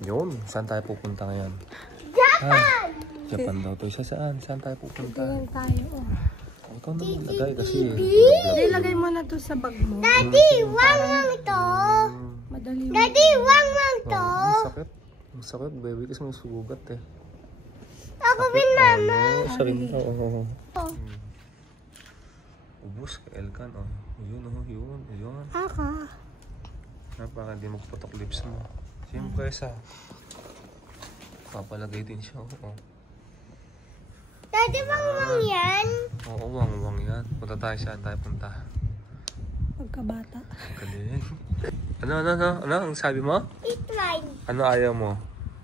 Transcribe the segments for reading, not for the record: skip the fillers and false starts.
Yun, saan tayo pupunta ngayon? Japan! Japan daw to. Saan? Saan tayo pupunta? Diyan tayo. Ito na lagay kasi. Ilagay mo na to sa bag mo. Daddy, wang lang to. Madali mo. Daddy, wang lang to. Ang sakit. Ang sakit, baby. Kasi may sugat eh. Ako din, mama. Isa rin. Oo. Ubus kay Elkan. Oh. Yun. Aka. Para hindi magputok lips mo. Siyempre sa papalagay din siya. Oo. Daddy, wang yan. Oo, wang yan. Punta tayo saan tayo punta. Pagkabata. Galing. Ano? Ang sabi mo? Eat mine. Ano ayaw mo?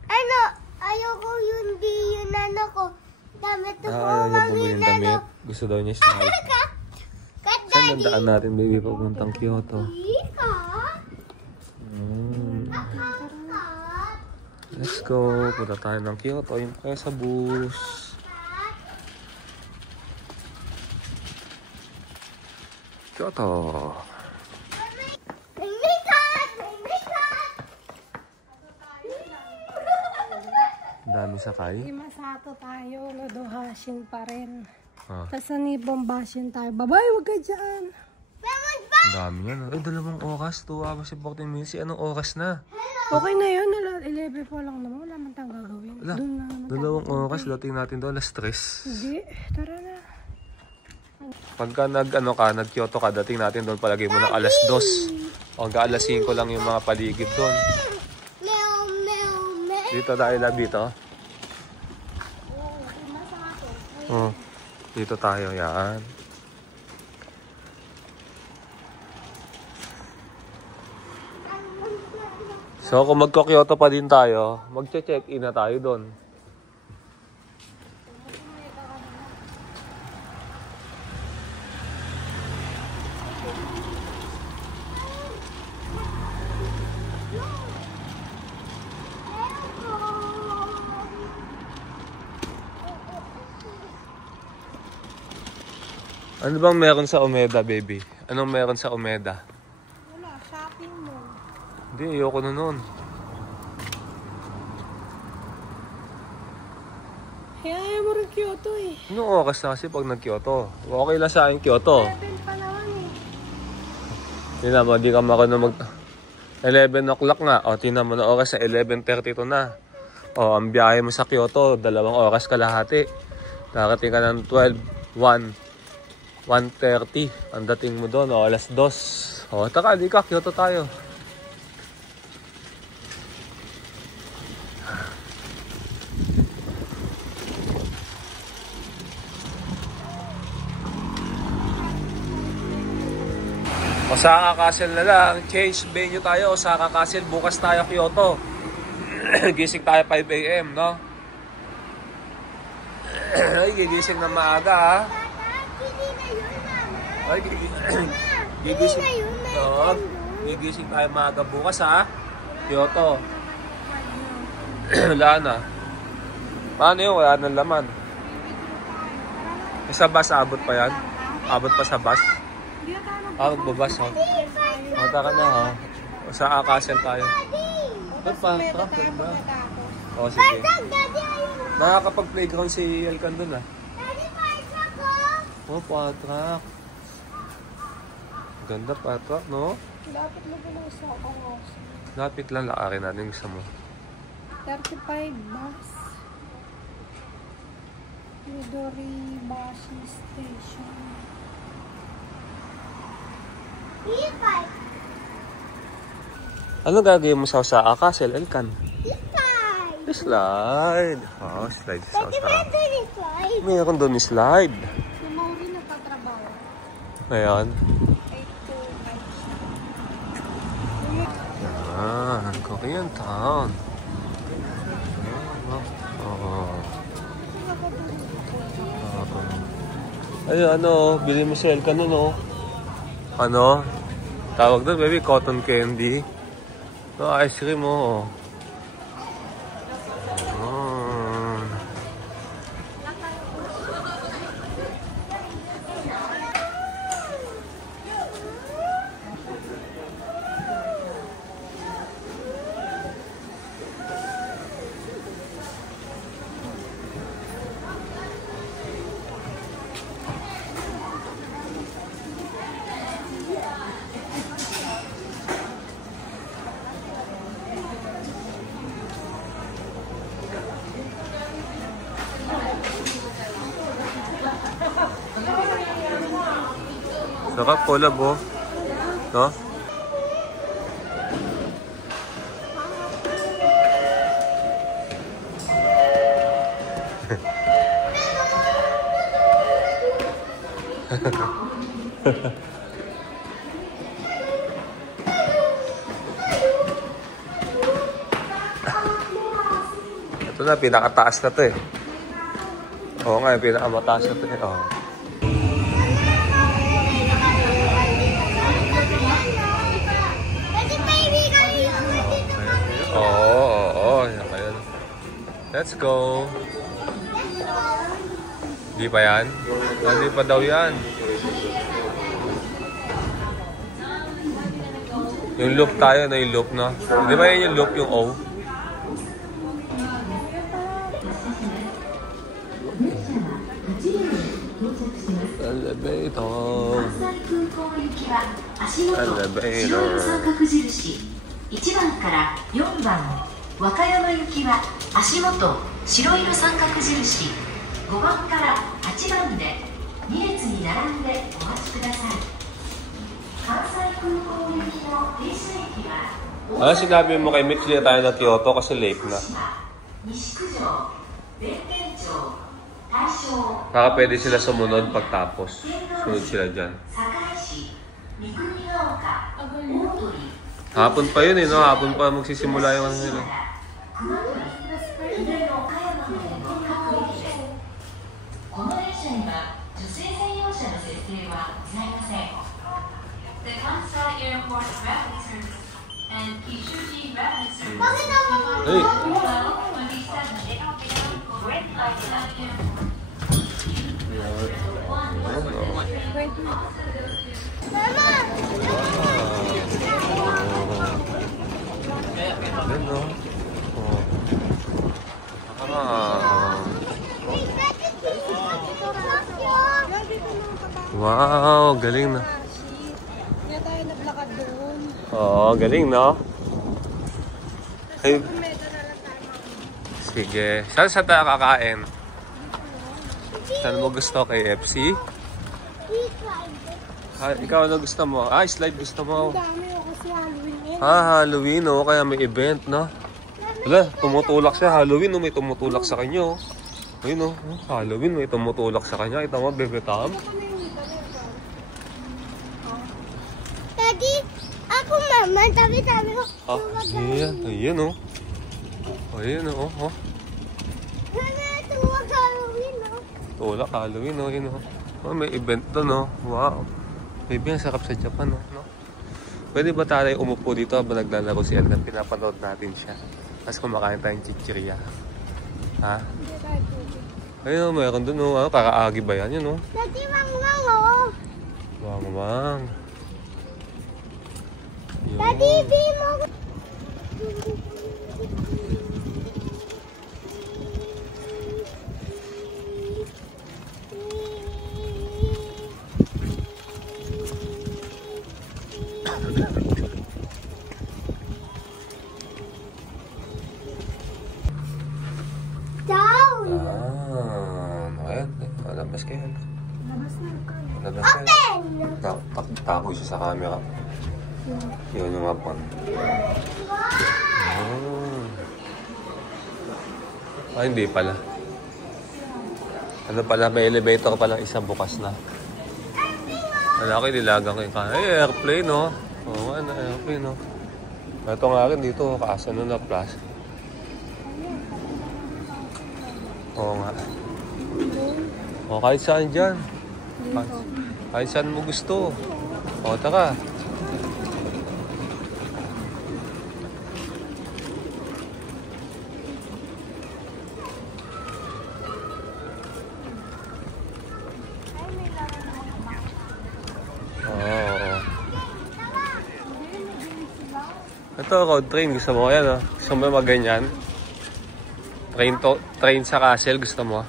Ano? Ayoko yun, di yun ano ko. Damit ko. Ayaw niya bumili ng damit. Gusto daw niya slide. Kat, Saan daddy. nandaan natin, baby, papuntang Kyoto? Ika. Let's go. Punta tayo ng Kyoto. Yung kaya sa bus. Kyoto. May makeup. May makeup. Dami sakay. Masato tayo. Lodohashin pa rin. Ah, Tapos Bombashin tayo. Babay, wag ka dyan. ang dami yan. Ay, 2 oras. 2 hours and 14 minutes. Anong oras na? Okay na yun. 11 pa lang naman. Wala man tayong gagawin. Wala. Doon na naman. 2 oras. Dating natin doon. Alas 3. Hindi. Tara na. Pagka nag-Kyoto ka, dating natin doon palagay mo ng alas 2. O hanggang alas 5 lang yung mga paligid doon. Meow, meow, meow. Dito dahil dito. Oh, dito tayo. Yan. So kung magko-Kyoto pa din tayo, magche-check-in na tayo doon. Ano bang meron sa Umeda, baby? Anong meron sa Umeda? Wala. Shopping mo. Hindi, ayoko na nun. Ayaw mo rin Kyoto eh. Anong oras na kasi pag nag-Kyoto? Okay lang sa akin Kyoto. 11 pa naman eh. Tingnan mo, di ka marunong mag... 11 o'clock nga. O, tingnan mo na oras na 11:30 to na. O, ang biyahe mo sa Kyoto, 2 oras kalahati. Darating ka ng 1:30. Ang dating mo doon, o, alas 2. O, taka, di ka, Kyoto tayo. Osaka Castle na lang. Change venue tayo. Osaka Castle. Bukas tayo Kyoto. Gising tayo 5 AM, no? Ay, gigising na maaga, ha? Hindi na yun, mama. Ay, gigising. Oo. Gigising tayo maaga bukas, ha? Kyoto. Wala na. Paano yun? Wala nang laman. Sa bus, abot pa yan? Abot pa sa bus? Magbabas, ha? Mata ka na, ha? Sa Castle tayo. Ba't pa? Traffic ba? O, sige. Daddy, ayun. Nakakapag-playground si Elkan dun, ha? Daddy, pais ako. Oh, patrak. Ganda patrak, no? Dapat mo ba lang sa akong Lapit lang, lakarin natin gusto mo. 35 bus. Midoribashi Station. Ipay. Ano gagawin mo sa Osaka Castle, Elkan? Ipay. Slide. Oh, slide sa Daddy, Osaka. meron yung slide. Mayroon doon ni slide. Si Mauri nagtatrabaho. Ayan. 8 to 5 siya. Ayan. Korean town. Oh. Ayun, ano, bili mo si Elkan nun, oh. Ano? Tawag doon, baby, cotton candy. No, ice cream, oh. Sarap, collab, oh. No? Ito na, pinakataas na to eh. Oo nga, pinakamataas na to eh. Oo. Oo. Yan kayo. Let's go. Di pa yan? Hindi pa daw yan. Yung loop tayo na yung loop, no? Di ba yan yung loop, yung O? Elevator. Elevator. 1番から4番和歌山行きは足元白色三角印5番から8番で2列に並んでお待ちください。関西空港行きの停車駅は Ano sinabi mo kay Mitch na tayo na Kyoto kasi late na? Baka pwede sila sumunod pagtapos. Sunod sila dyan. Hapon pa yun eh, no? Hapon pa magsisimula yung ano nila. Hey! Ano? Wow, galing na. Kaya tayo naglakad doon. Oo, galing, no? Ay, sige. Saan tayo kakain? Saan mo gusto? KFC? Ikaw ano gusto mo? Slide gusto mo. Ang dami ako kasi Halloween eh. Halloween, oh. Kaya may event, no? Wala, tumutulak siya. Halloween, oh. May tumutulak sa kanya, oh. Ayun, oh. Halloween, may tumutulak sa kanya. Ito mo, Bebe Tam. Daddy, ako mama, sabi ko. Ayan, oh. Ayan, oh. Mama, tuwag Halloween, no? Tulak, Halloween, oh. Ayun, oh. Oh, may event doon, oh. Wow. Baby, ang sarap sa Japan, oh. No? Pwede ba tayo umupo dito habang naglalaro si Elkan? Pinapanood natin siya. Tapos kumakain tayong chichirya. Ha? Ayun, mayroon doon, oh. Kakaagi ba yan? Yun, oh. Daddy, mangmang, oh. Wang. Daddy, di mo. Down. Ayan. Labas kayo. Labas na kayo. Labas kayo. Open. Tako siya sa camera. Yun yung hapon. Hindi pala. Ano pala, may elevator pala isang bukas na. Wala ko, nilagang ko yung kanan. Airplane, no? Oo, airplane, no? Ito nga rin dito, kaasa nun na plus. Oo nga. O, kahit saan dyan. Kahit saan mo gusto. O, taka. Ito, road train. Gusto mo yan, oh. Gusto mo mag-ganyan? Train sa castle. Gusto mo?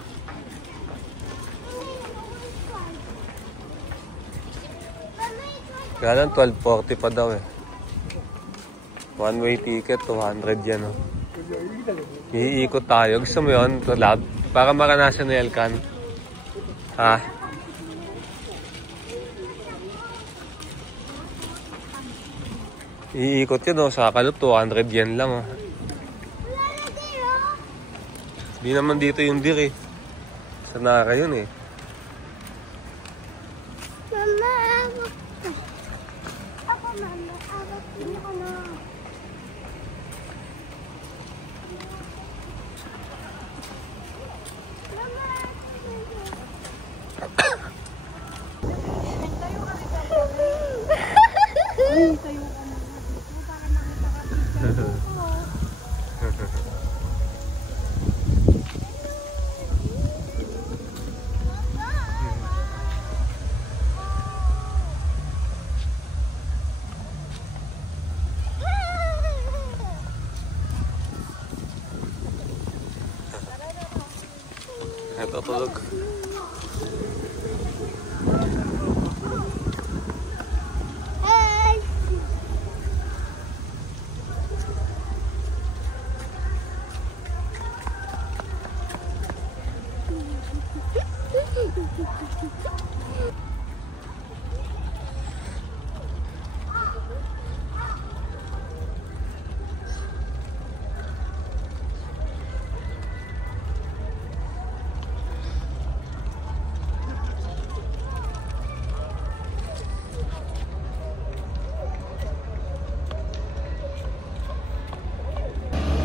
Kaya lang, 12.40 pa daw, eh. One-way ticket, 200 yan, oh. Iikot tayo. Gusto mo yun? Lab? Para maranasan ni Elkan. Ha? Iikot yun oh, sa kalop 200 yen lang oh. Di naman dito yung deer eh. Sa Nara yun eh. Mama, abot ko. Ako, mama, abot ko na. Ito tulog.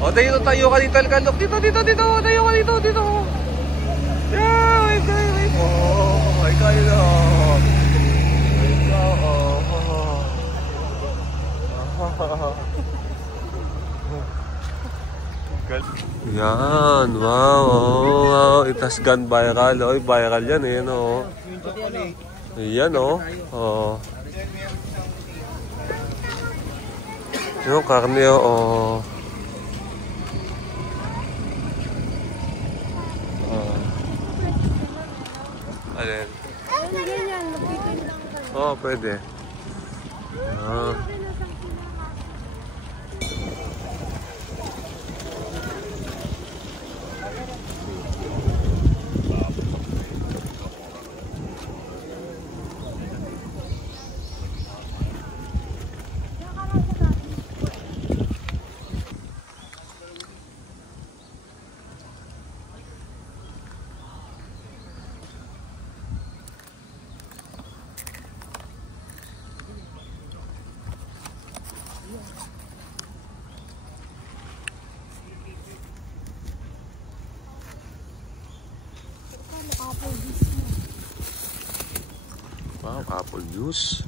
O, tayo ka dito, Alcalok. Dito. Tayo ka dito. Yeah, wave ka. Oh, ikaw yun oh. Ikaw, oh. Yan, wow, wow. Itas gun viral. Oy, viral yan eh, no. Yan, oh. Oh. Yung karne, oh. Alin? Ganyan, magbitin lang ka. Oo, pwede. Ah. Wow, apple juice.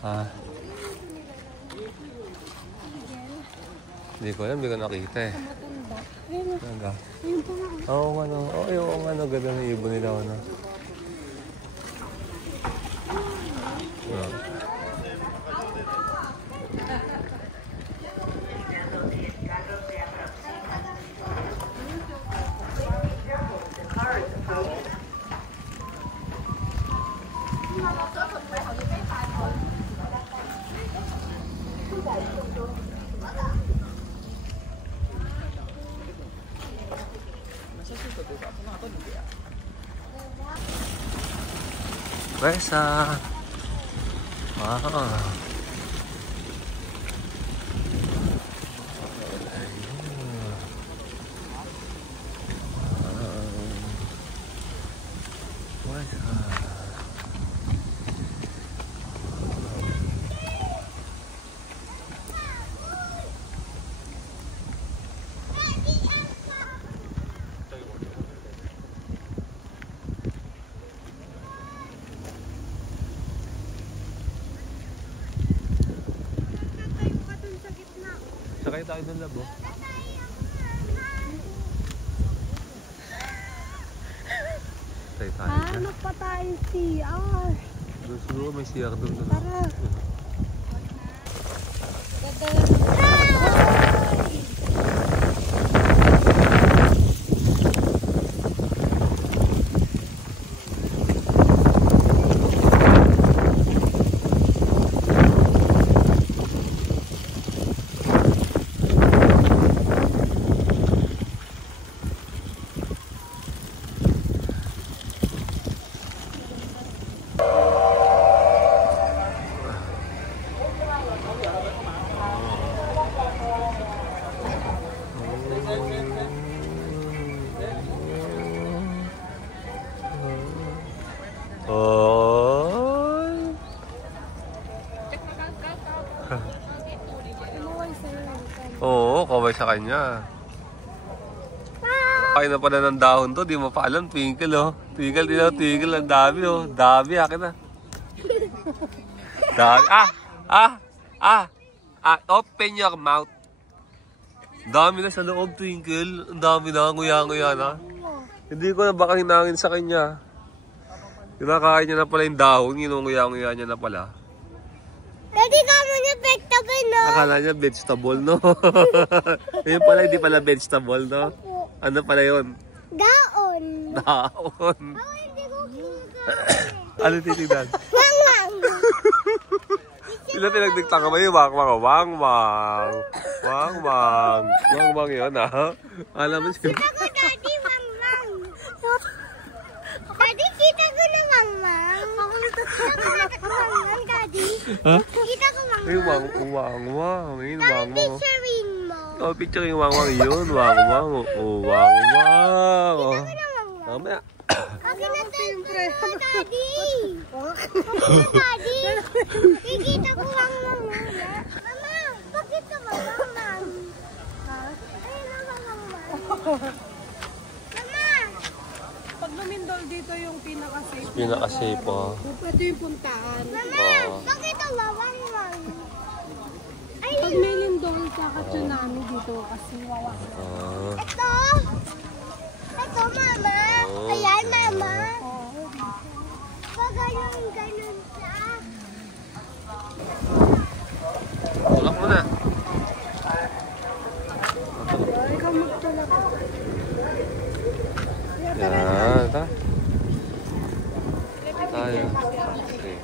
Ah. Hindi ko alam, hindi ko nakita eh. Ganda. Oo nga no. Oo nga no, ganda ng ibon nila no. Wesa. Wow. Sakay tayo ng labo. Sakay tayo na. Hanap pa tayo CR. Doon siguro may CR doon. Tara. Ganda. sa kanya. Kaya na pala ng dahon to, di mo pa alam, Twinkle oh. Twinkle, Twinkle, ang dami oh. Dami, akin na. Dami, open your mouth. Dami na sa loob, Twinkle. Ang dami na, nguya-nguya na. Hindi ko na baka hinangin sa kanya. Kinakain niya na pala yung dahon, ginunguya-nguya niya na pala. Daddy, kamo niya vegetable, no? Akala niya vegetable, no? Yun pala, hindi pala vegetable, no? Ano pala yun? Daon. Daon. Ako hindi ko kinakain. Ano titignan? Wangwang. Sila pinagdikta ka ba yung wangwang? Wangwang. Wangwang. Wangwang yun, ha? Alam mo siya. Kita ko, Daddy, wangwang. Daddy, kita ko na wangwang. Kita ko na wangwang, Daddy. Ha? Kita ko wangwang. Ay, wangwang. Ayun, wangwang. Picturein mo. Oh, picture yung wangwang yun. Wangwang. Oh, wangwang. Oh. Kita ko na wangwang. Mamaya. Akin na siyempre. Daddy. Daddy. Kikita ko wangwang. Mama, bakit ka wangwang? Ayun na wangwang. Mama. Pag lumindol dito yung pinaka-safe. Pinaka-safe, oh. Ito yung puntaan. Mama, bakit ka wangwang? Pag may lindol sa tsunami dito kasi wawa. Ito. Ito, Mama. Ayan, Mama. Pag ganun siya. Tulak mo na. Ikaw magtulak. Yan, ta. Tayo. Okay.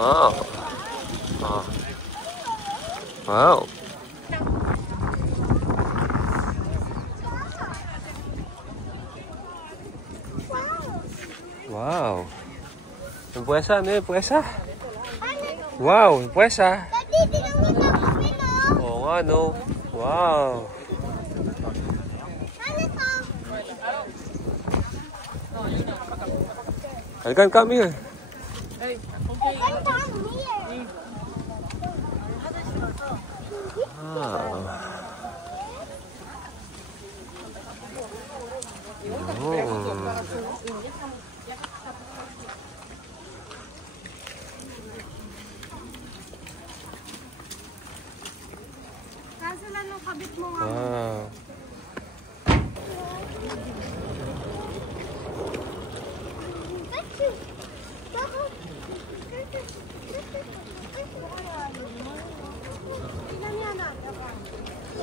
Wow. Oh. Wow. Wow. Yung puwesa, ano yung puwesa? Wow, yung puwesa. Daddy, tinawag na kami, no? Oo nga, no. Wow. Ano to? Halika, come here. Ano to? Here. Wow. Kaso na nung kabit mo nga. Wow.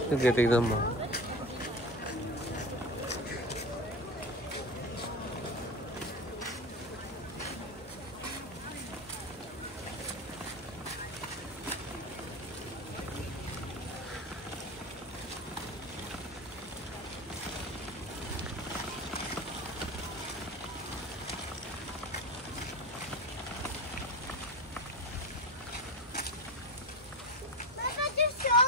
Sige, tignan mo. Mama, just show.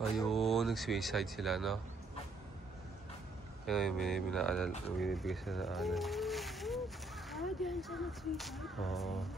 Ayun, nag-suicide sila, no? Ayun, may binibigay sila na alal. Ah, diyan siya nag-suicide. Oo.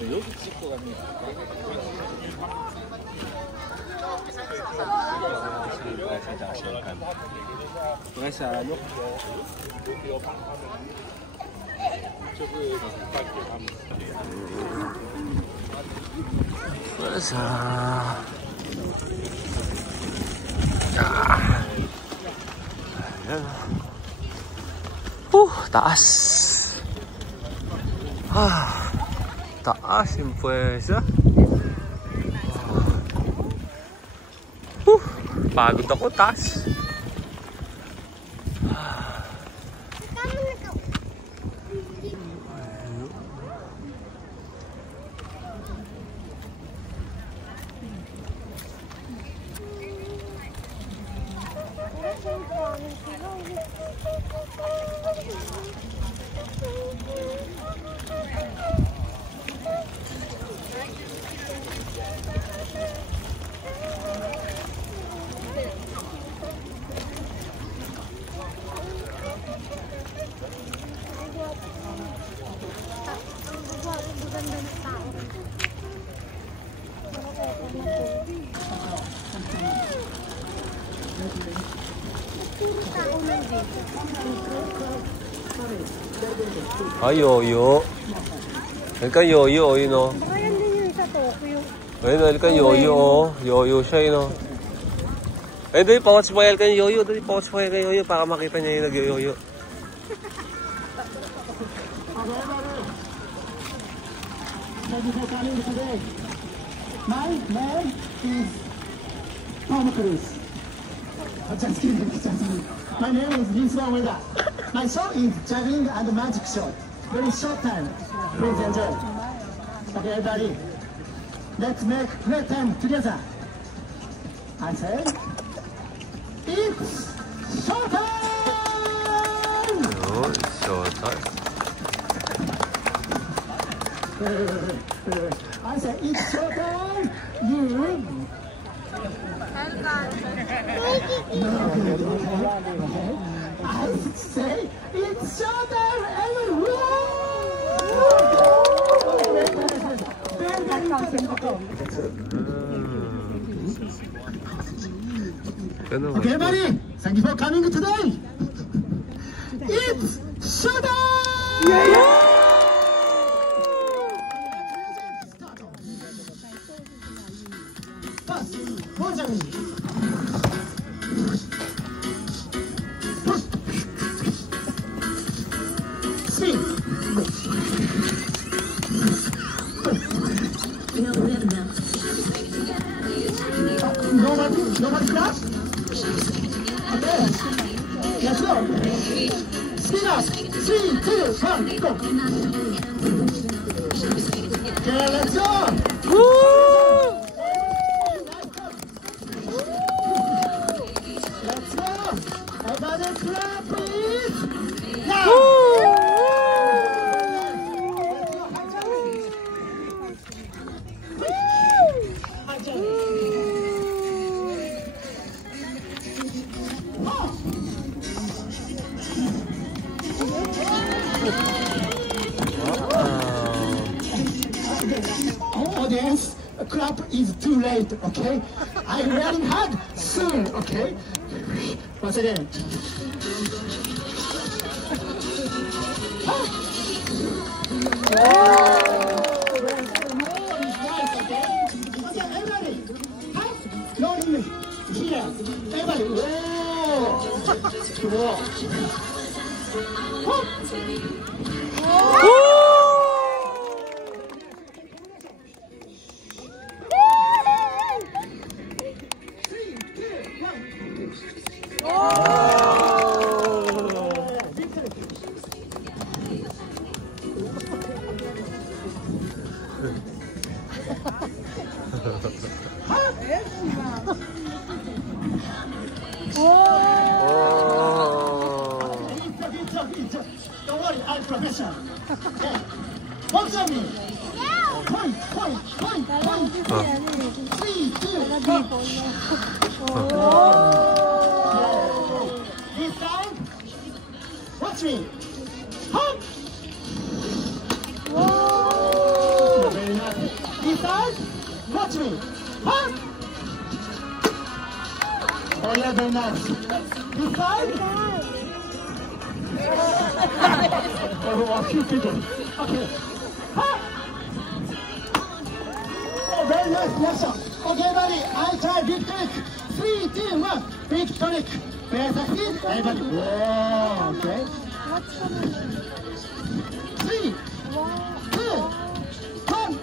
여기 찍고 갑니다. Masa. Taas. Taas yung puwesa. Pagod ako, taas. Ay, yoyo. Yan ka yoyo, yun o. Baka yan din yung sa Tokyo. Ayun, yan ka yoyo, o. Yoyo siya, yun o. Ayun, dali, pawats mo yan ka yoyo. Dali, pawats mo yan ka yoyo para makita niya yung nag-yoyo. Thank you for coming today. My name is Tom Cruise. Just kidding, just kidding. My name is Rinsuwa Ueda. My show is juggling and magic show. Very short time. Please enjoy. Okay, everybody. Let's make great time together. I say, it's show time! Oh, so tight. I say, it's show time! You... I say it's showtime, Ganun. Okay, everybody, thank you for coming today. It's showtime! First, Bonjamin. Nobody clap? Okay. Let's go. Speed up. 3, 2, 1, go. Okay, let's go. Woo! Let's go. Everybody clap, please. Now. Audience, a clap is too late, okay? I'm running hard soon, okay? Once again. Everybody, rolling here. Everybody, Don't worry, I'm professional. Okay. Box on me. Point. 3, 2, 1. This time, watch me. Hop. Very This side. Watch me. Huh? Oh yeah, very nice. This side. Oh, a few people. Okay. Huh? Oh, very nice reaction. Okay, buddy. I try big trick. 3, 2, 1. Big trick. Very succeed. Everybody. Yeah. Okay. 3, 2, 1.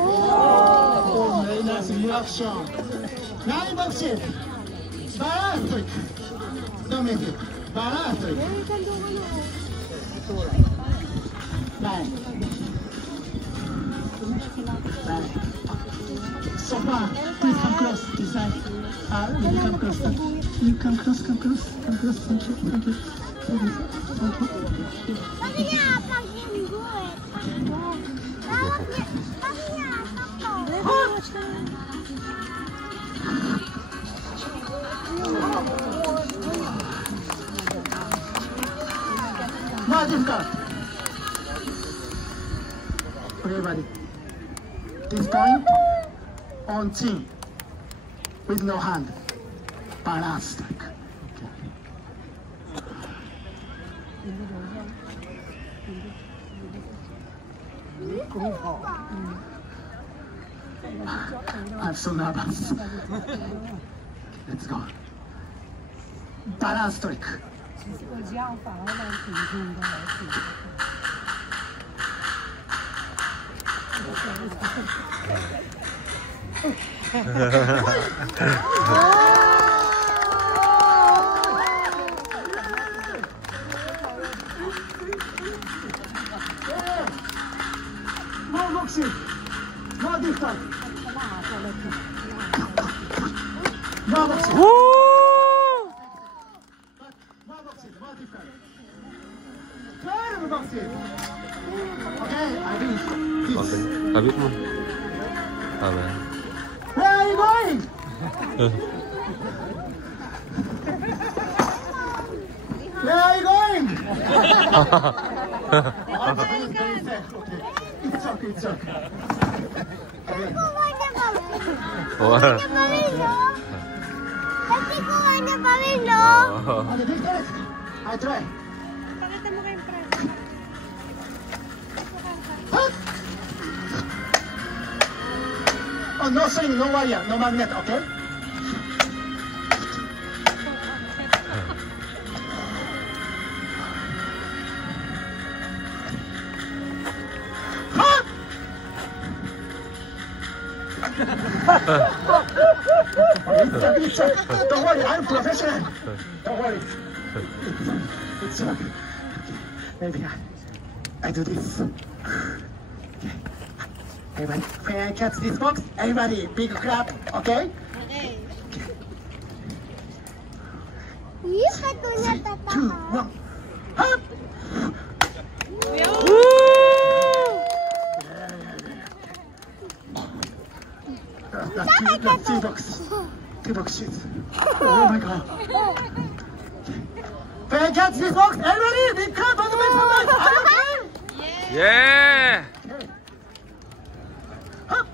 Oh, very nice reaction. 9 boxes. Balance trick. Don't make it. Balance trick. 9. So far, please come close. This side. You come close. You come close. Come close. Come close. Thank you. Thank you. Thank you. Sabi niya, pag linggo eh. Tawag niya, sabi niya, takbo. More difficult. Everybody. This time, on chin, with no hand. Balance trick. I'm so nervous. Let's go. Balance trick. 其实我这样反而让挺痛的，More boxing. More difficult. More boxing. More boxing. More difficult. 12 boxing. Okay, I do this. Kabit mo. Tama. Where are you going? Where are you going? It's okay, it's okay. Kuha niya pamilyo. Kasi kuha niya pamilyo. On the big desk, I try. Pakita mo kayong press. Oh, no string, no wire, no magnet, okay? It's okay. Don't worry, I'm professional. Don't worry. It's okay. Maybe I do this. Okay. Everybody, when I catch this box, everybody, big clap, okay? Yung kato niya 3, 2, 1. Hop! That's 2 boxes. 2 boxes. Oh my god. When I catch this box, everybody, big clap on the back of the box. Are you okay? Yeah! Okay. Hop!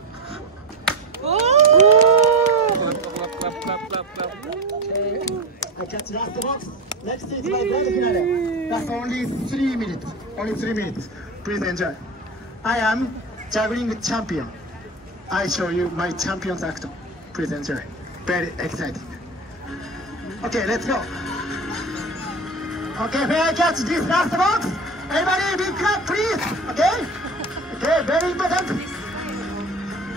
Clap, clap, clap, clap. I catch last box. Next is my grand finale. That's only 3 minutes. Only 3 minutes. Please enjoy. I am juggling champion. I show you my champion's act. Please enjoy. Very exciting. Okay, let's go. Okay, when I catch this last box, everybody big clap, please. Okay? Okay, very important.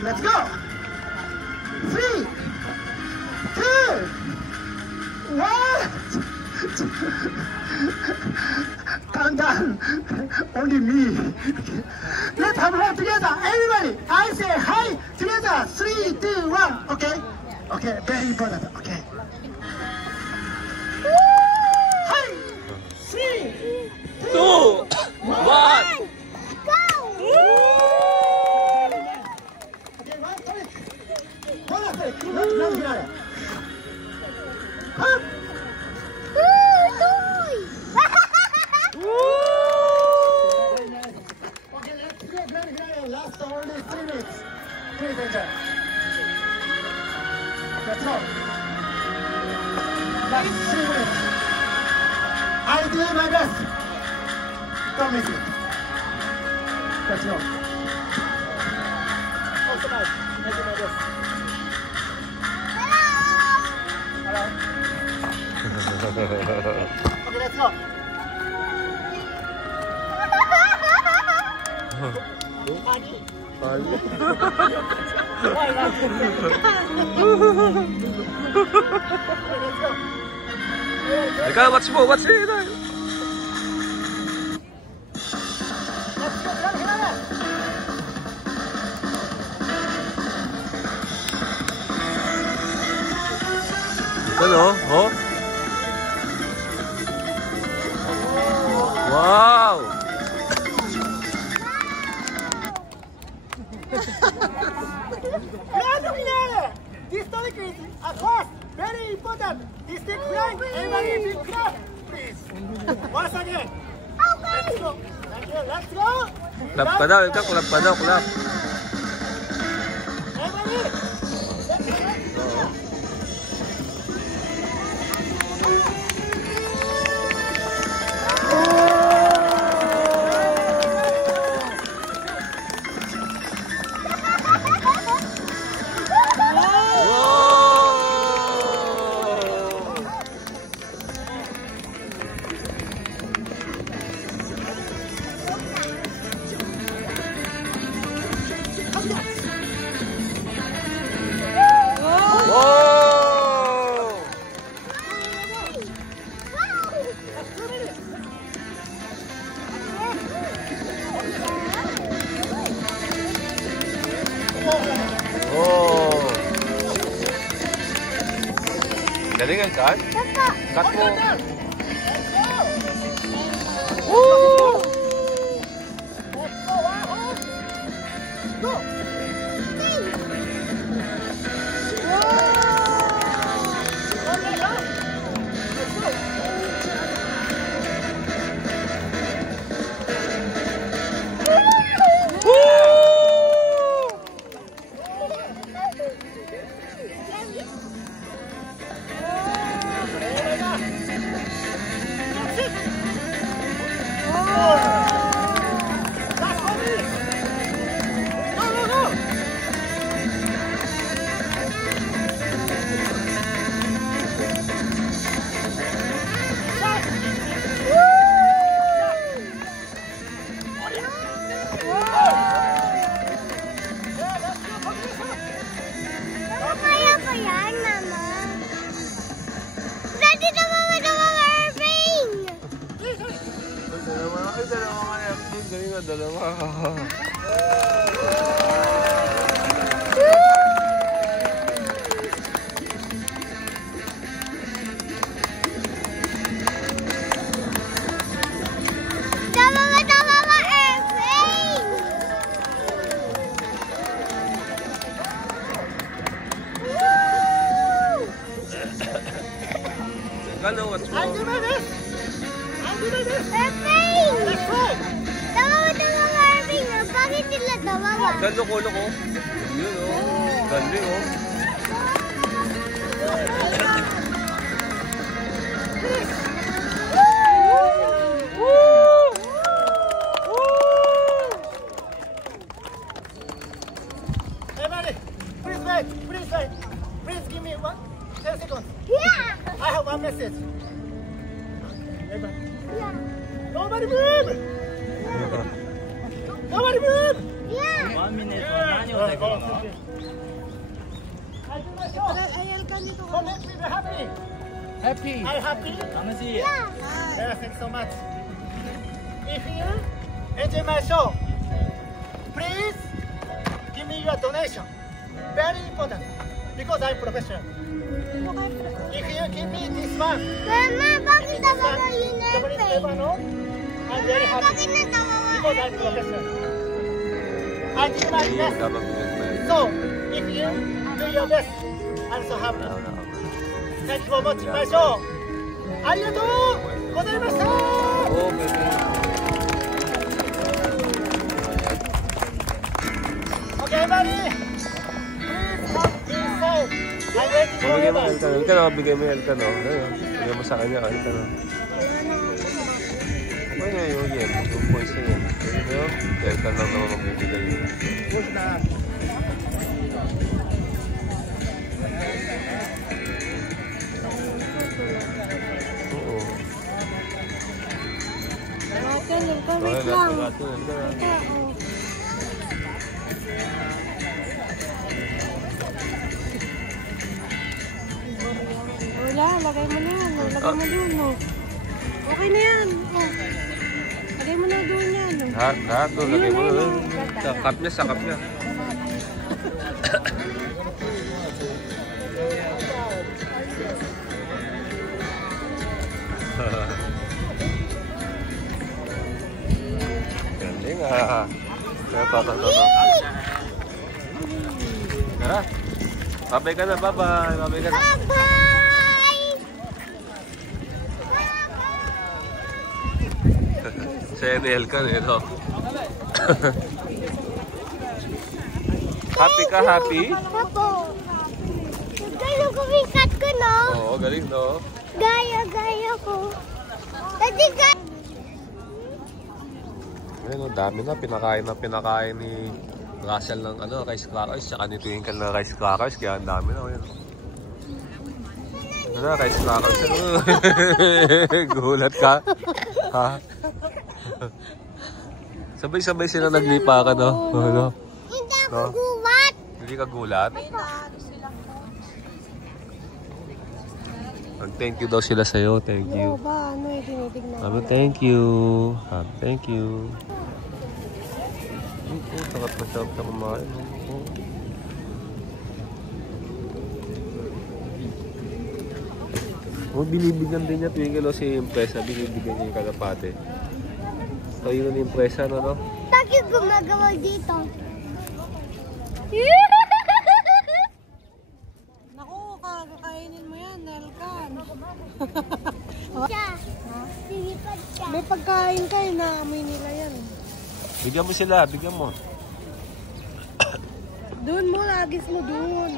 Let's go. 3, 2, 1. Calm down. Only me. Let's have fun together. Everybody, I say hi together. 3, 2, 1. Okay? Okay, very important. Okay. Hi. 3, 2, 1. Okay, one trick. One trick. Grand finale. Hop. only 3 minutes. Please enjoy. That's all. Last 3 minutes. I do my best. Don't miss it. Let's go. Also nice. I do my best. Hello. Okay, let's go. Ikaw, watch mo, watch mo. Ano? Oh? Wow! This topic is a course, very important. This thing flying, everybody big clap, please. Once again. Let's go. Thank you. Let's go. Clap ka daw, ikaw, clap ka daw, clap. Everybody. Let's go. Galingan, Kat? Kat mo. Dalawa. Hello, what's wrong? I'll do my best. I'll do my best. Airplane! Let's go. Dalawa, Irving. Bakit sila dalawa? Loko. Yun o. Galing o. Everybody, please wait. Please give me 10 seconds. Yeah! I have one message. Everybody. Yeah! Nobody move! Nobody move! Yeah! 1 minute 何をできるの I do my job. So let's be happy. Happy Are you happy? 楽しい Yeah, thank you so much. If you enjoy my show, please give me your donation. Very important because I'm professional. If you give me this one, Mama, bakit dalawa yung Japanese airplane? paper note, I'm very happy Bakit na dalawa because I'm professional. I do my best. Dapat pinag-bike. So, if you do your best, I'm so happy. Thank you for watching my show. ありがとうございました。Oh, baby. Bigay mo Elkan. Elkan, oh. Bigay mo Elkan, oh. Bigay mo sa kanya, Elkan, oh. Okay na yun, yan. 2 points na yan. Elkan lang naman magbibigay yun. Oo. Elkan, wait Okay, lang. lahat yun, Elkan. Wala, lagay mo na yan. Lagay mo doon, no. Okay na yan. Oh. Lagay mo na doon yan. No. Lahat doon, lagay mo doon. Sa cup niya. Galing ah. Ito. Tara. Babay ka na, bye-bye. Babay ka na. Bye! Sa Elkan, ito. Happy ka, happy? Apo. Galing kumikat ko, no? Oo, galing, no? Gaya ko. Dati ka. Ayun, dami na. Pinakain ni Russell ng rice crackers. Tsaka ni Twinkle ng rice crackers. Kaya ang dami na. Ayun. Rice crackers. Gulat ka? Ha? Sabay-sabay sila naglipakan, no? Ano? Hindi ako gulat. Hindi ka gulat? Thank you daw sila sa'yo. Thank you. Oo ba? Ano yung tinitignan? Thank you. Thank you. Oh, takot na siya na kumain. Binibigyan din niya Twinkle si Impresa. Binibigyan niya yung kalapate. So, yun ang Impresa, no? Bakit gumagawa dito? Naku, kakainin mo yan, Elkan. Siya. Silipad siya. May pagkain kayo na amoy nila yan. Bigyan mo sila, bigyan mo. Doon mo, lagis mo doon.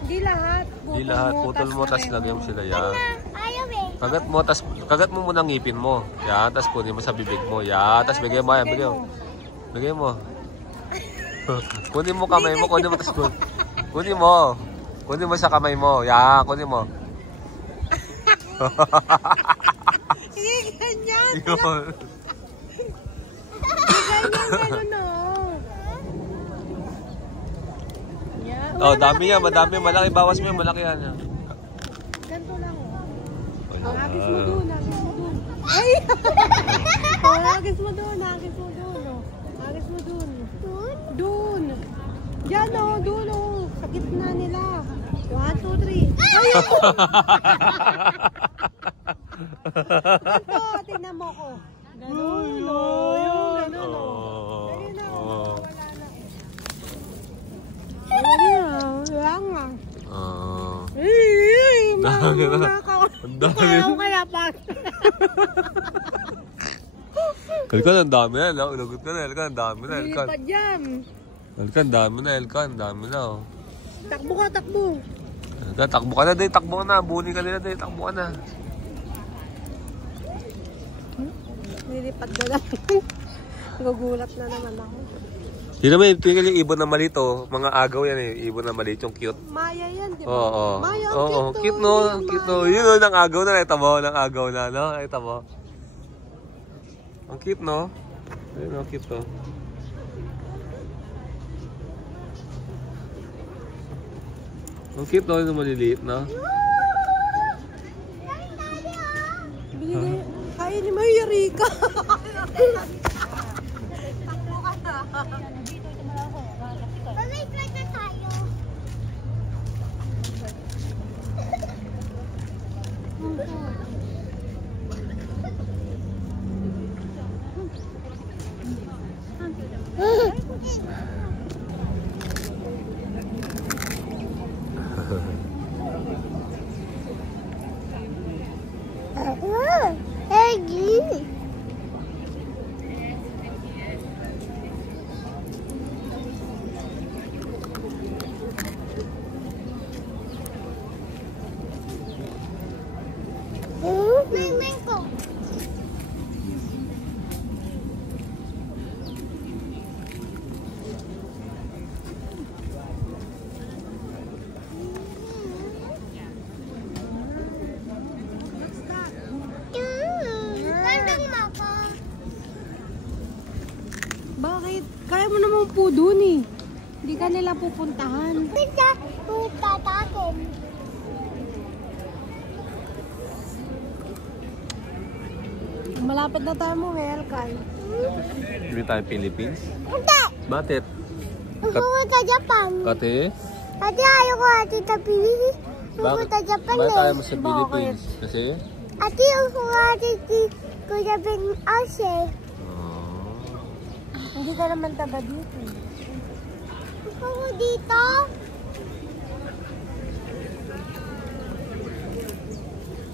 Hindi lahat. Hindi lahat, putol mo, tas lagyan mo sila yan. Ayaw eh. Kagat mo muna ngipin mo. Yan, tas kunin mo sa bibig mo. Yan, tas bigyan mo yan, bigyan mo. Bigyan mo. Kunin mo kamay mo, kunin mo, tas kunin mo. Kunin mo sa kamay mo. Yan, kunin mo. Hindi ganyan. Yun. Ganyan, ano. Oh, dami yan, madami, malaki. Bawas mo yan, malaki yan. Ganito lang. Ayan. Lagis mo doon, lagis mo doon. Ay! Lagis mo doon, lagis mo doon. Lagis mo doon. Doon. Diyan o, doon o. Sa gitna nila. 1, 2, 3. Ayun! Ganito, tingnan mo ko. Ganun o. Yung ganun o. Dali na o. Wala nga. Dami na. Ang dami. Ayaw kaya pa. Elkan, ang dami na. Lagot ka na, Elkan. Ang dami na, Elkan. Lipad yan. Elkan, dami na, Elkan. Ang dami na, oh. Takbo ka, takbo. Elkan, takbo ka na, day. Takbo ka na. Bunin ka nila, day. Takbo ka na. Nilipad na lang. Nagugulat na naman ako. Yun naman, tingnan yung ibon na maliit, oh. Mga agaw yan, eh. Ibon na maliit, yung cute. Maya yan, di ba? Oo. Maya, Oo, cute, cute, no? Yun, Cute, Maya. no? Yun, no? Nang agaw na. Nakita mo? Nang agaw na, no? Nakita mo? Ang cute, no? Ayun, no? Cute, no? Ang cute, no? Yung maliliit, no? Binigay, kainin mo yung Eureka. Mag-flight na tayo. upo dun eh. Hindi ka nila pupuntahan. Kita, punta takin. Malapit na tayo mo, Kyle. Hindi tayo Philippines? Hindi. Bakit? Pupunta Japan. Kati? Ate, ayoko ate tapili. Pupunta Japan Bakit tayo eh. mo sa Philippines? Kasi? Ate, ayoko ate Kuya Ben Ase. Hindi ka naman taga dito. Ako dito.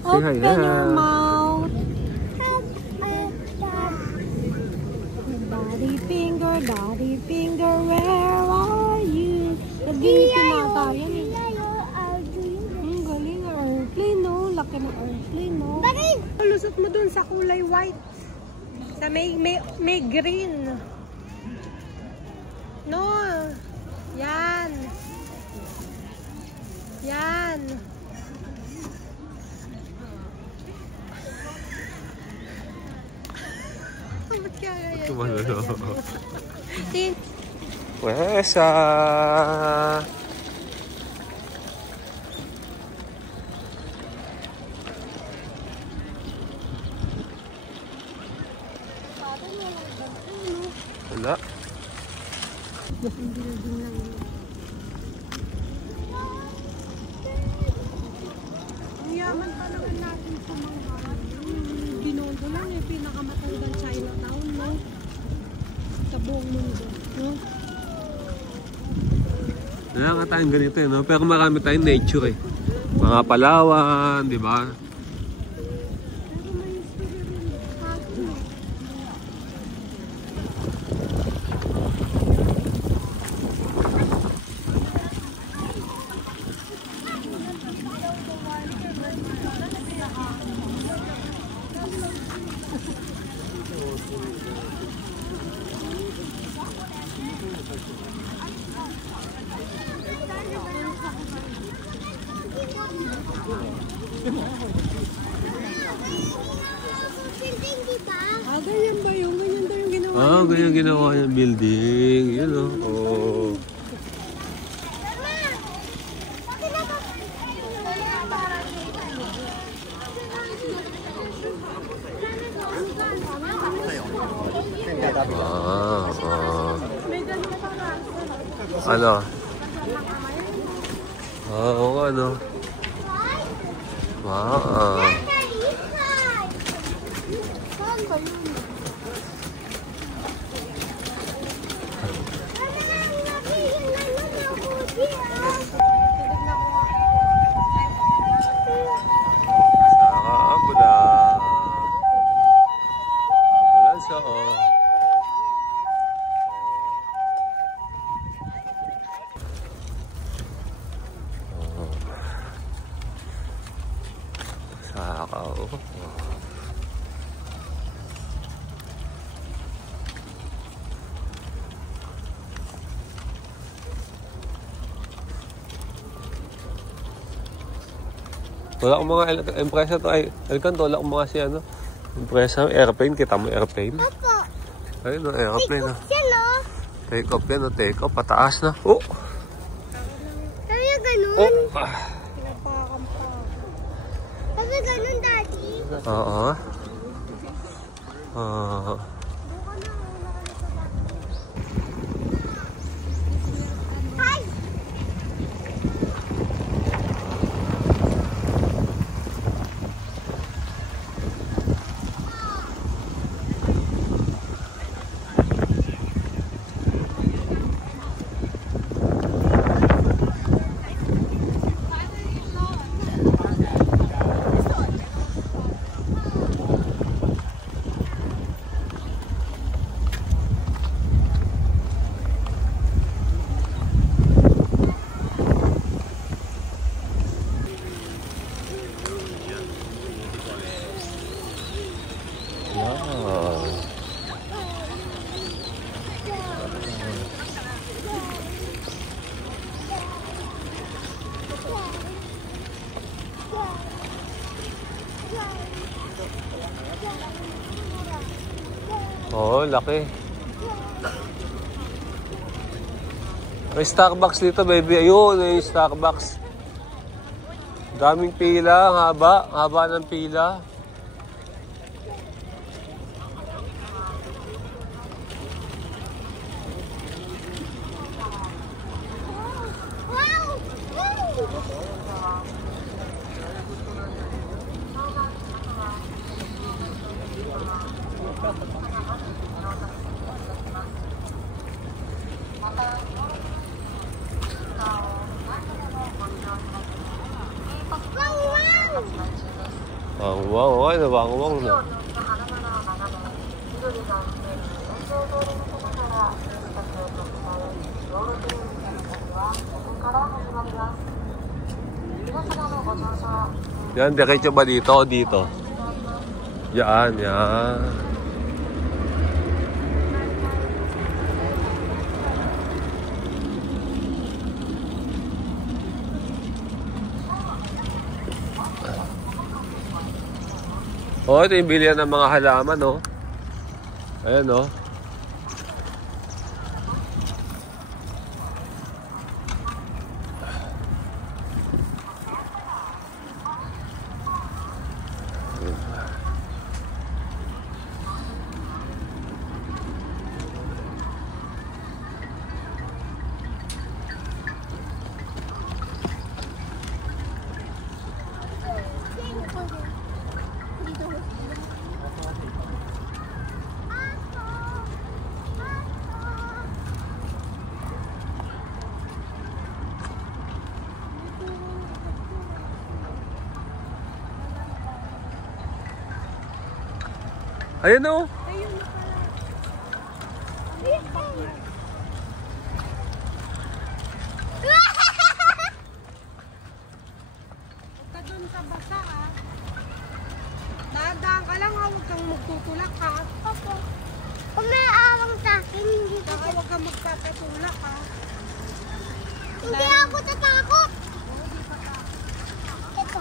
Open your mouth. Daddy finger, where are you? Nag-iipin na tayo yan eh. Galing, airplane no. Laki ng airplane no. Lusot mo dun sa kulay white. Sa may green. No. Yan. Yan. Ba't kaya yan? Pwesa! Wala. Ang yaman pa naman natin sa mga Binondo lang eh, pinakamatandang Chinatown, no? Sa buong mundo, no? Wala nga tayong ganito eh, no? Pero marami tayong nature eh. Mga Palawan, di ba? Ganyan ba yung ganyan daw yung ginawa? Ganyan ginawa yung building. Yun o. Oh. Ano? Oo, ano? Wala akong mga impresa to ay Elkanto, wala akong mga si ano impresa, airplane, kita mo airplane? Opo. Ayun no, airplane na. Take off Take off yan, yan, no? no, take off, pataas na. Oh! Kaya ganun? Oh! Kaya ganun, Daddy? Oo. Hi! Oh, laki. May Starbucks dito, baby. Ayun, may Starbucks. Daming pila, ang haba. Haba ng pila. Wow, ay, nawang-wang na. Yan, diretso ba dito o dito? Yan, yan. Oh, ito yung bilihan ng mga halaman, oh. Ayan, oh. Ayan, oh. Huwag ka dun sa basa, ah. Dahan-dahan ka lang, ah. Huwag kang magtutulak, ha. Opo. Kung may awang sa akin, hindi ko. Saka huwag kang magpapatulak, ha. Hindi ako tatakot. Ito.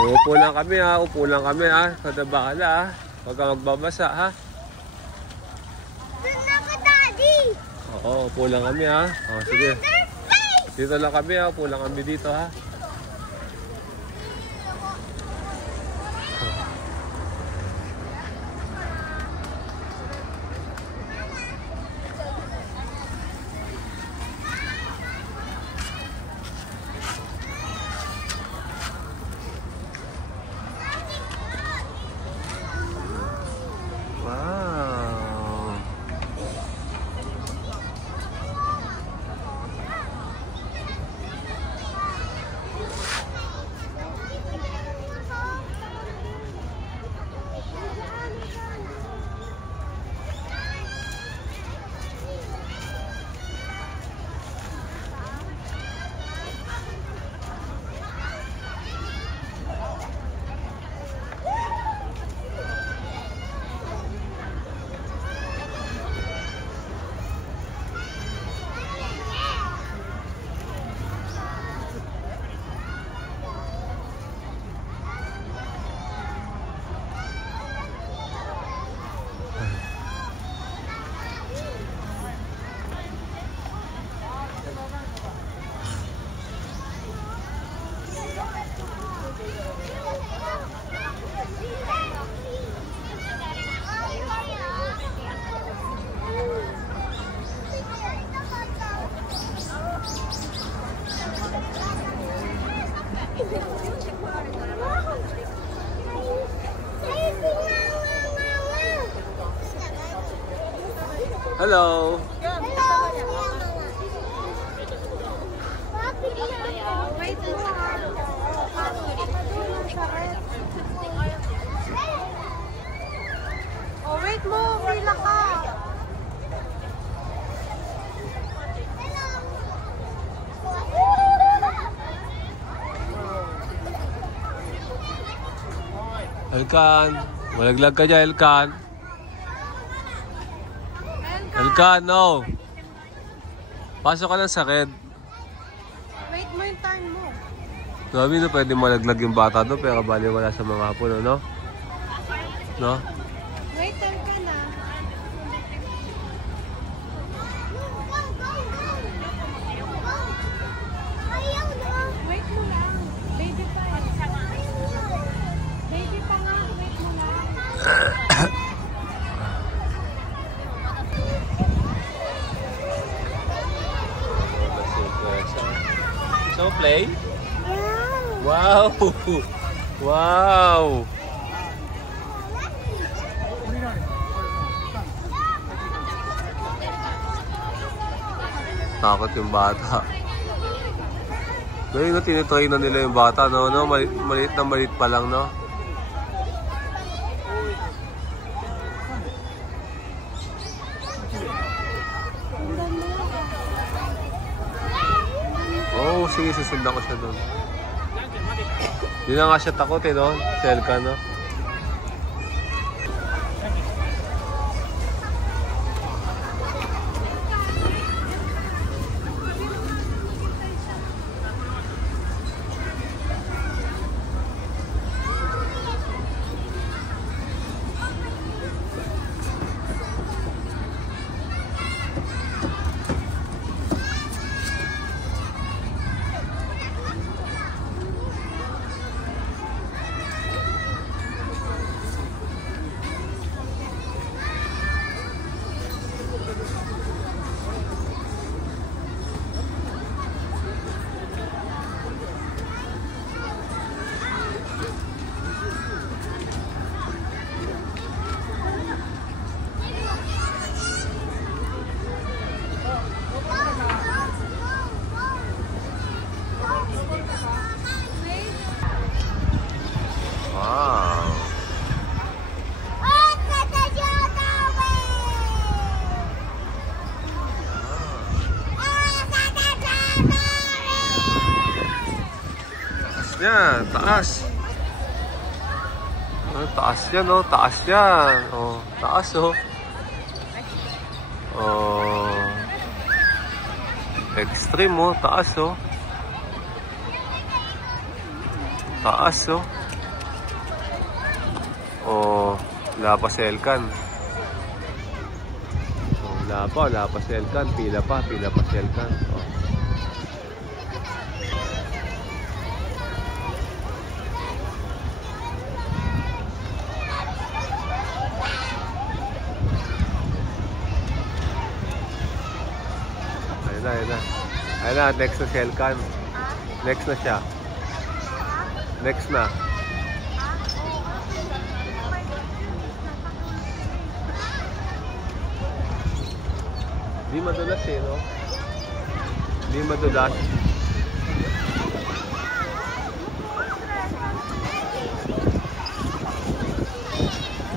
Upo lang kami, ha. Upo lang kami, ha. Kada bakala, ha. Huwag kang magbabasa, ha. Doon ako, Daddy. Oo, upo lang kami, ha. O, sige. Dito lang kami, ha. Upo lang kami dito, ha. Wow. Hello. Wait mo, ha. Oh, wait mo. Pila ka. Elkan. Malaglag ka dyan, Elkan. Elkan, no. Pasok ka lang sa red. Wait mo yung turn mo. Sabi na pwede malaglag yung bata doon pero bali wala sa mga hapon, ano? No? Wait, ka na. Wait mo lang. Baby pa eh. Baby pa nga. Wait mo lang. So play? Wow! Wow! Takot yung bata. Ngayon na tinitry na nila yung bata, no? Maliit na maliit pa lang, no? Oo, sige, susundan ko siya doon. Hindi na nga siya takot eh, no? Selka, no? Wow! Yan, taas. Oh, taas yan, oh. Taas yan. Oh, taas, oh. Oh. Extreme, oh. Taas, oh. Taas, oh. Oh, wala pa si Elkan. Oh, wala pa si Elkan. Pila pa si Elkan. Oh. Ayun na, next na si Elkan. Next na siya. Next na. Di madulas eh, no? Di madulas.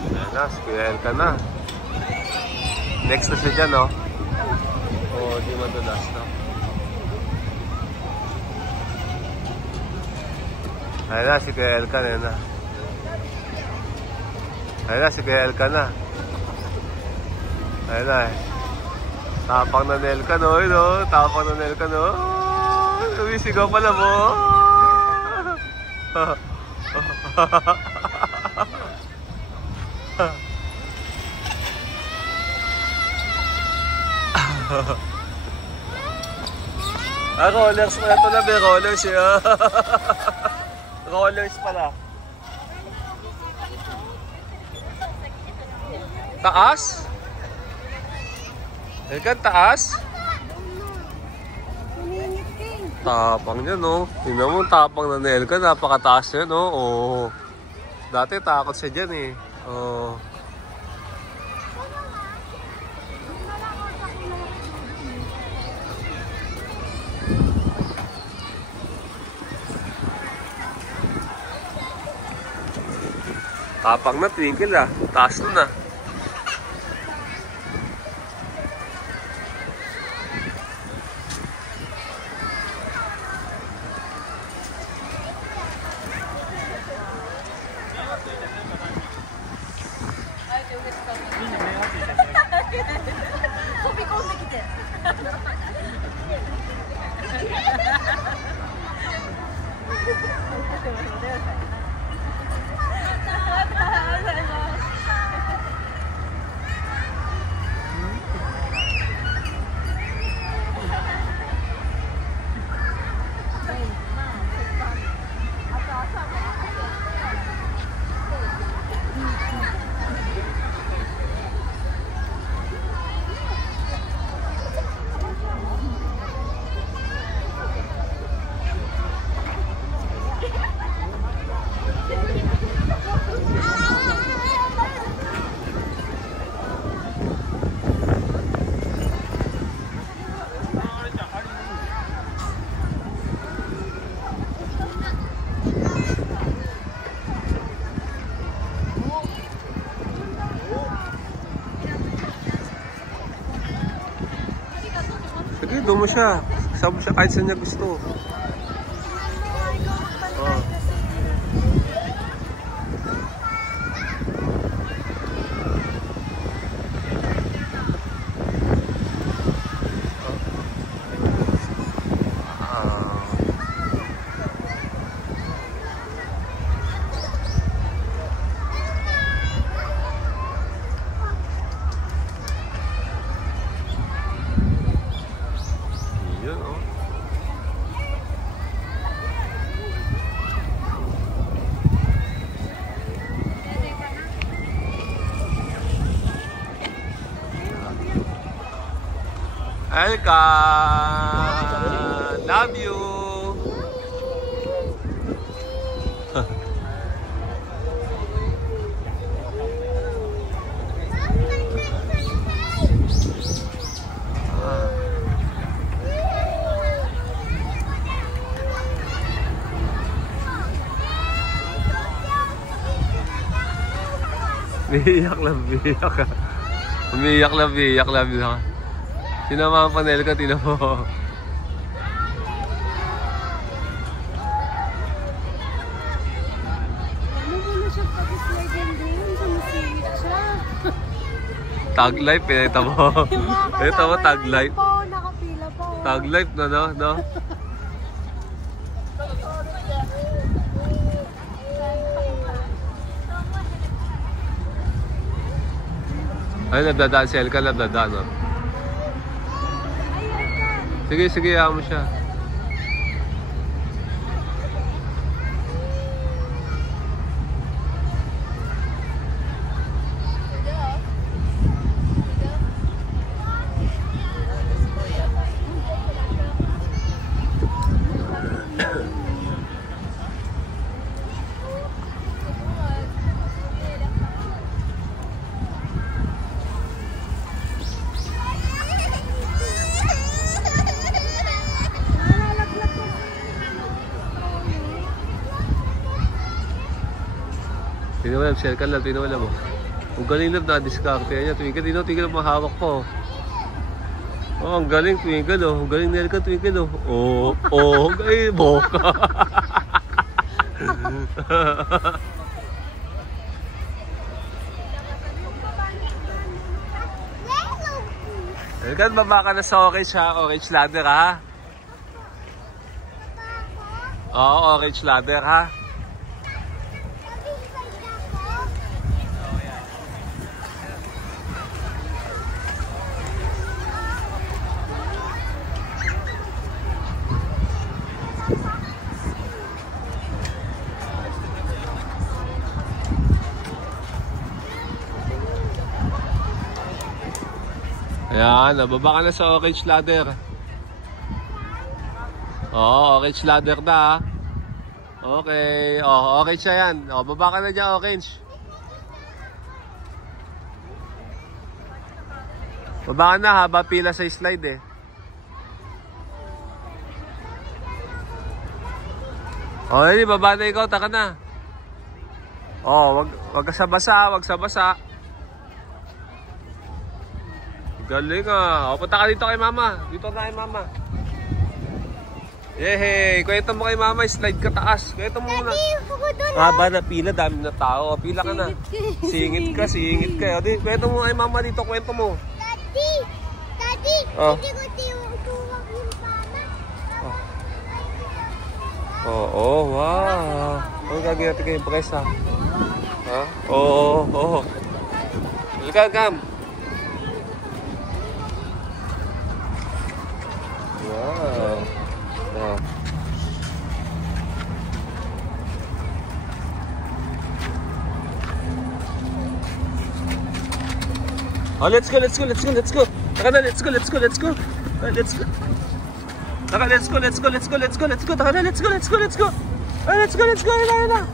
Ayan na, spirel ka na. Next na siya dyan, no? Oo, di madulas, no? Ayan na, si Kuya Elkan, ayan na. Ayan na, si Kuya Elkan na. Ayan na, eh. Tapang na Nelkan, no? No? Tapang na Nelkan, no? Lumisigaw pala mo. Rollers pala ito na, be. Rollers, eh. Rollers pala. Taas? Elkan, taas? Tapang niya, no? Tingnan mo, tapang na Elkan. Napakataas niya, no? Oh. Dati takot siya dyan, eh. Oh. Tapang na, Twinkle, ah. Taas nun, ah. Sige, doon mo siya. Kasama mo siya kahit saan niya gusto. Oh. Elka, love you. Biyak lang, biyak. Umiyak lang, biyak lang. Sinama ang panel ka, tino mo. Ano mo na siya pag-slide yan din? Sumisingit siya. Tag life, pinita mo. Pinita mo, tag life. Nakapila pa. Tag life na, no? Ay, nabdadaan si Elka, nabdadaan, no? Sige, sige, ayaw mo siya. Tinawalam, share ka lang, tinawalam mo. Ang galing lang na-discarte niya. Twinkle, tingnan mo, hawak po. Oh, ang galing, twinkle, oh. Ang galing nila ka, twinkle, oh. Oh, ay, boka. Elkan, baba ka na sa orange, ha? Orange ladder, ha? Oo, orange ladder, ha? Ayan, nababa ka na sa orange ladder. Oo, orange ladder na. Okay, orange na yan. Baba ka na dyan, orange. Baba ka na, haba pila sa slide eh. Okay, baba na ikaw, taka na. Wag ka sa basa, wag sa basa. Galing ah. Punta ka dito kay mama. Dito na kay mama. Yehey. Kwento mo kay mama. Slide ka taas. Kwento mo muna. Haba na pila. Dami na tao. Pila ka na. Singit ka. Singit ka. Kwento mo kay mama dito. Kwento mo. Daddy. Daddy. Oh. Hindi ko tiwag yung mama. Oo, wow. Ano gagawin natin kayo presa? Ha? Oo. Halika, Gam. Wow. Wow. Oh, let's go. Taka na, let's go. Taka, let's go. Taka na, let's go. Ay, let's go. Ayun na.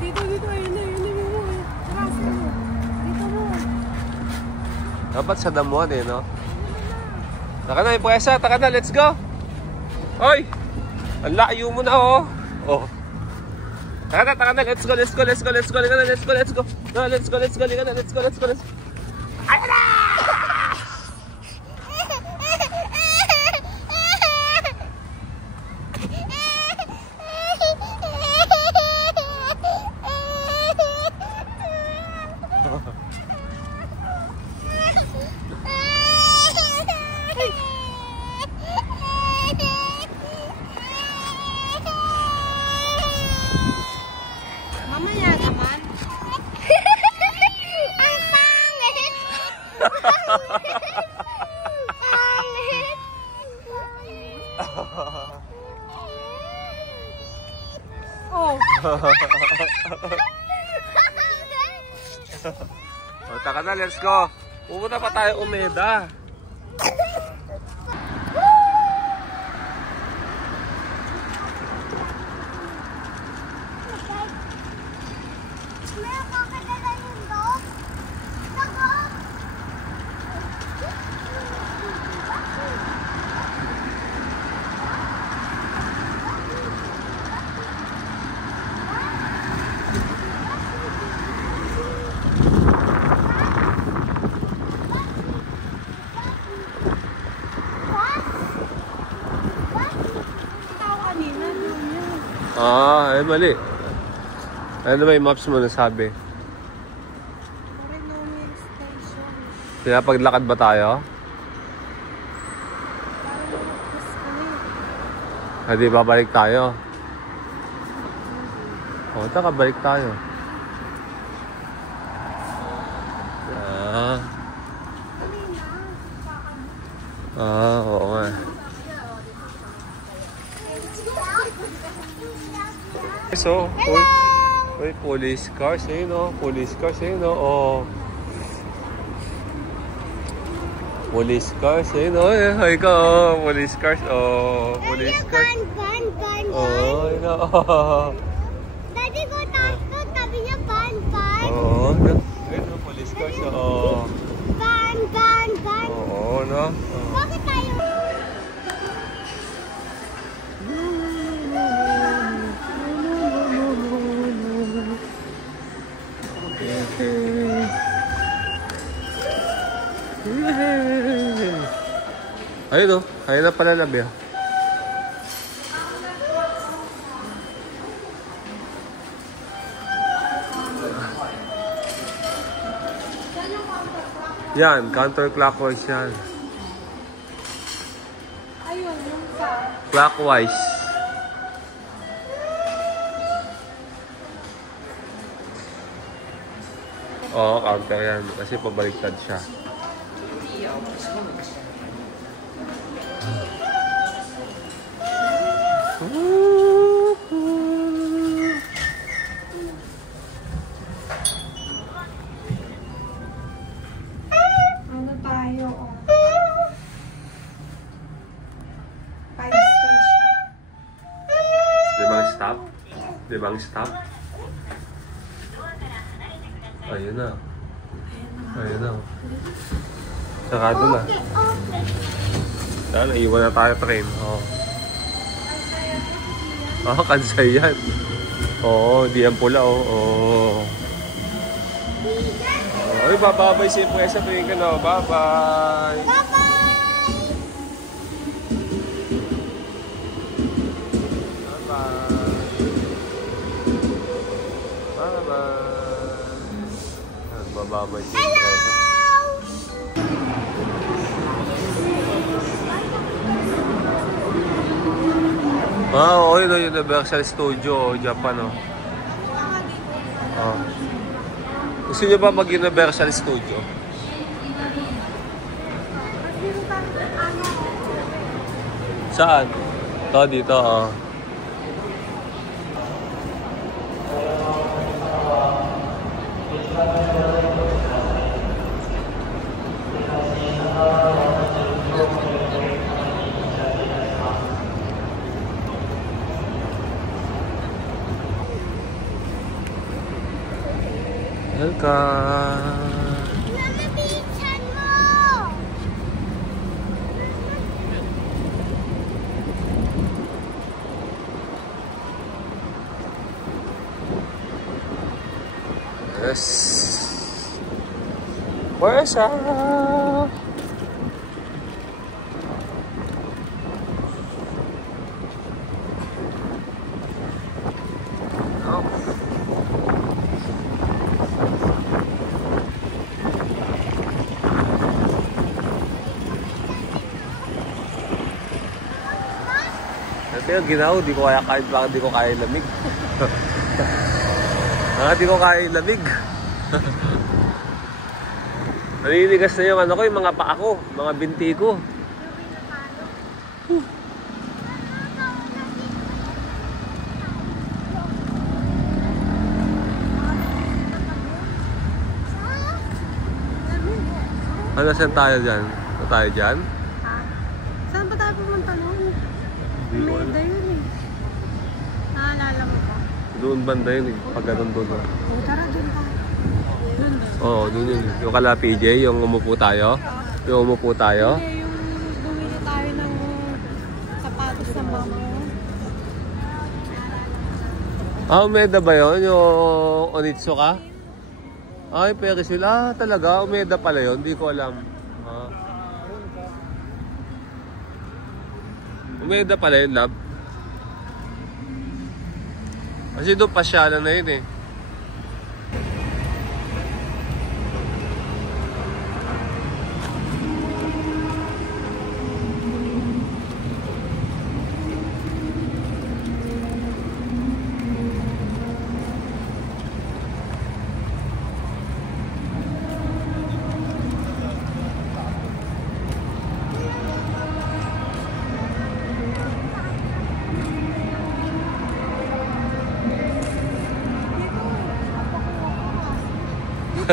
Dito. Ayun na. Dito mo. Dapat sa damuhan eh, no? Taka na, yung presa. Taka na, let's go. Hoy! Ang layo mo na, oh. Oh. Taka na, let's go. Let's go. Ayun na! Mamaya naman. Ang pangit! Oh. O, taka na, let's go. Pumunta pa tayo Umeda. Meron ka kadala yung dog? Dog? Ikaw kanina doon yun. Ay mali. Ano ba yung maps mo nasabi? Marinomia Station. Pinapaglakad ba tayo? Hindi, babalik tayo. O, taka, balik tayo. Oo nga. So, uy, police cars, ayun o. Police cars, ayun o. Oh. Police cars, ayun o. Ay, ikaw, oh. Police cars, oh. Police cars. Gun. Oh, ayun o. Daddy ko tabi niya gun. Oo, ayun o. Police cars, oh. Gun. Oo, no? Bakit tayo? Ayun o. Ayun na pala labi. Yan, counterclockwise yan. Ayun, yung sa... Clockwise. Oo, counter yan. Kasi pabaliktad siya. Ano tayo? Oh. 5 station. Limang stop? Ayun na. Sarado na. Naiwan na tayo train. Kansay yan. Oo, di yan pula. Ay, bababay si Presa. Tingin ka na. Bye-bye. Bye-bye. mababa yung presyo. Okay na Universal Studio, Japan, oh. Gusto nyo ba mag-Universal Studio? Saan? Ito, dito, oh. Welcome! Mama, picture mo! Yes! Where's up? Ito yung ginaw, di ko kaya kahit bakit di ko kaya lamig. Di ko kaya lamig. Naninigas na yung ano ko, yung mga paa ko, mga binti ko. Ano, saan tayo dyan? Saan tayo dyan? Saan ba tayo pumunta noon? Meda yun eh. Naalala mo ba? Doon banda yun eh, pag ganun doon. Tara, dun ka. Dun. Oo, doon yun. Yung kala PJ, yung umupo tayo. Yung umupo tayo. Hindi, yung bumili tayo ng sapatos ng mama mo. Umeda ba yun? Yung Onitsuka? Ay, Perisville. Talaga? Umeda pala yun? Hindi ko alam. Umeda pala yun, love. Kasi doon pasyalan na yun eh.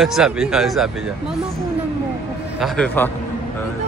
sabi niya. Mama, kunan mo ko. Sabi pa. Ito,